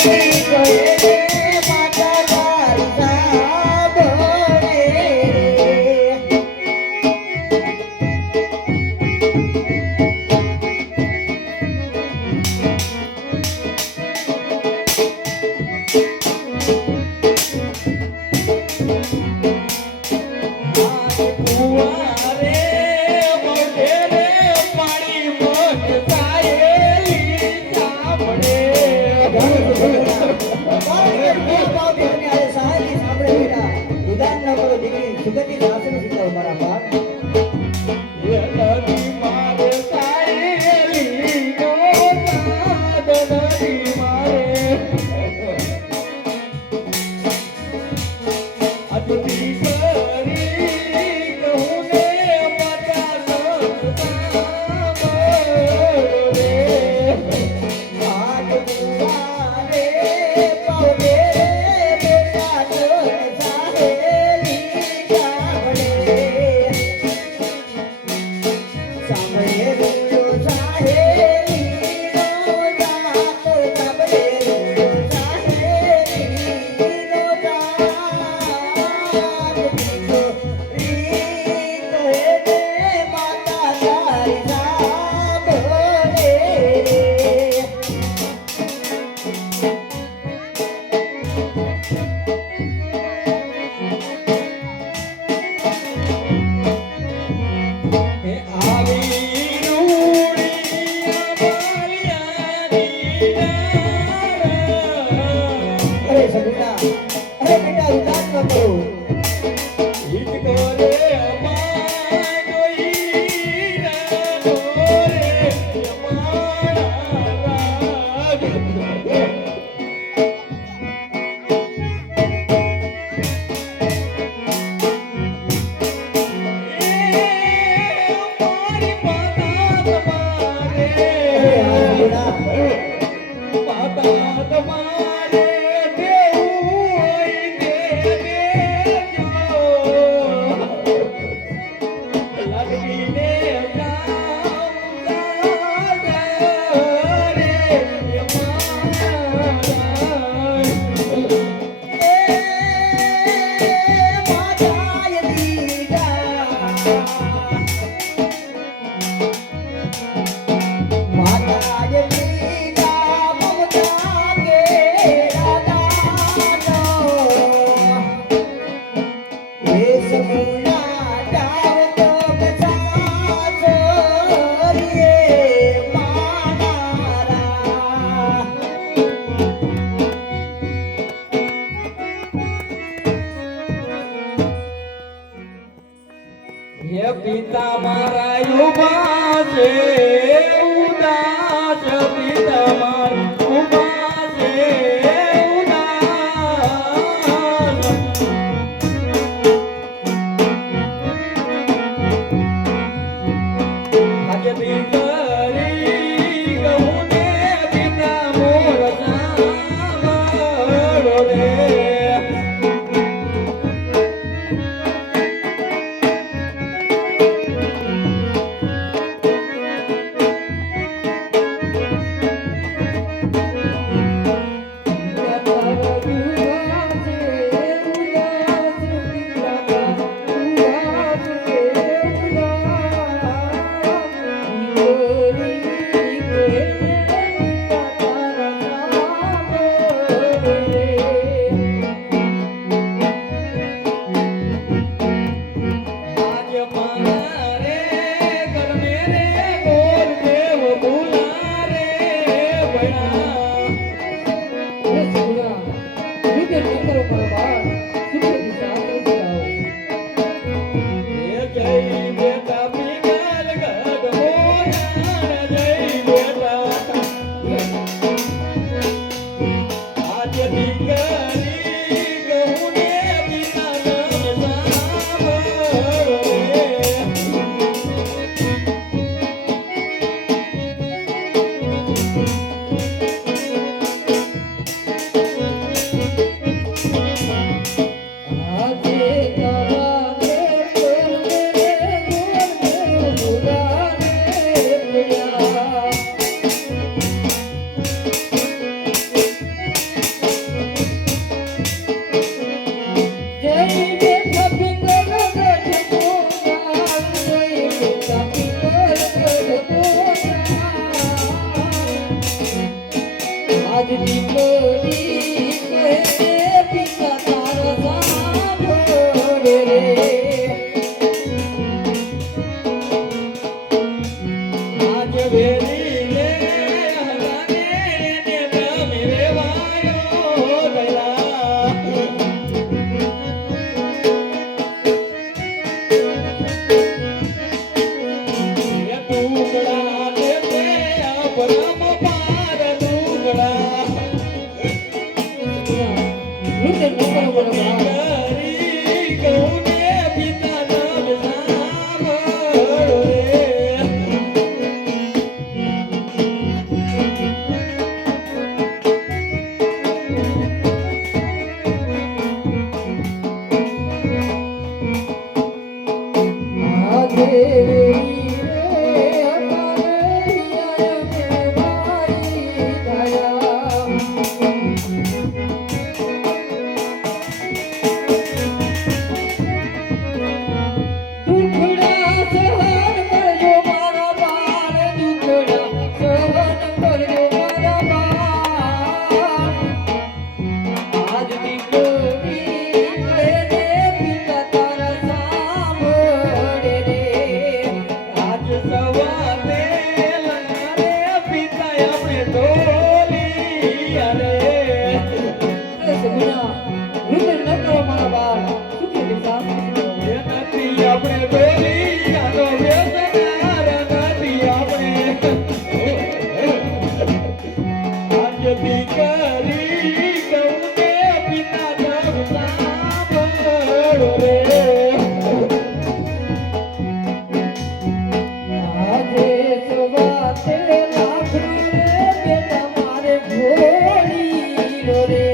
હે પિતા મારા યુવા છે ઉદાસ પિતા મારા ઉભા છે ઉદાસ આજે દીકરી કહું ને પિતા મોર સાંભળો રે આજ દીકરી કહે પિતા તારો સાંભળે રે આજ વેલી લે હલાને ને નમી રેવાયો દલા એ ટુકડા ને તે પરમ પાર ટુકડા નૃત્ય ન કરો બોલો કરી કહું ને પિતા નામ સાંભળો રે આજે વેરી રે અમરિયા મે મારી દયા દુખડા સહન કરજો મારા બાળ દુખડા સહન કરજો મારા બાળ આજ દીકરી કહે ને પિતા તારા સાંભળે રે આજ સવારે લનારે પિતા આપણે ઢોલી અરે સગુણા નૃત્ય ન કરો મારા બાળ સુખી દિશા એ નથી આપણે ઢોલી આનો વેદનાર નથી આપણે આજ દીકરી કહું ને પિતા નામ સાંભળો રે આજે સવાતે લાખ રે બેટા મારે ઘોડી રો રે